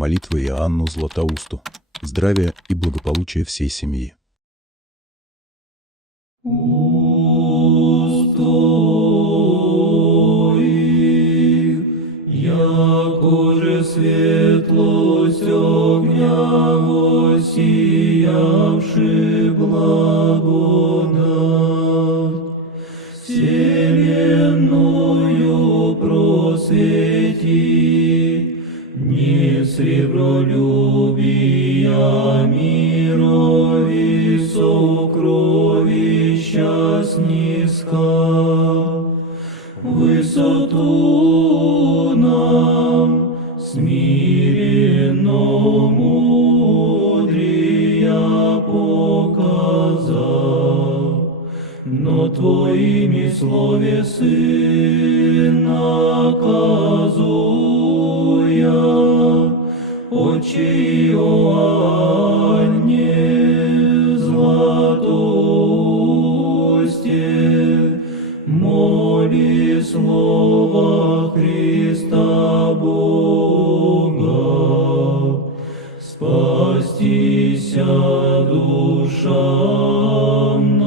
молитвы Иоанну Златоусту. Здравия и благополучия всей семьи. Устои, якоже светлость огня воссиявши благодать, вселенную просвети, не сребролюбия мирови сокровища снискал, высоту нам смиренно мудрия показал, но Твоими словесы наказуя, Отче Иоанне Златоусте, моли слова Христа Бога, спастися душам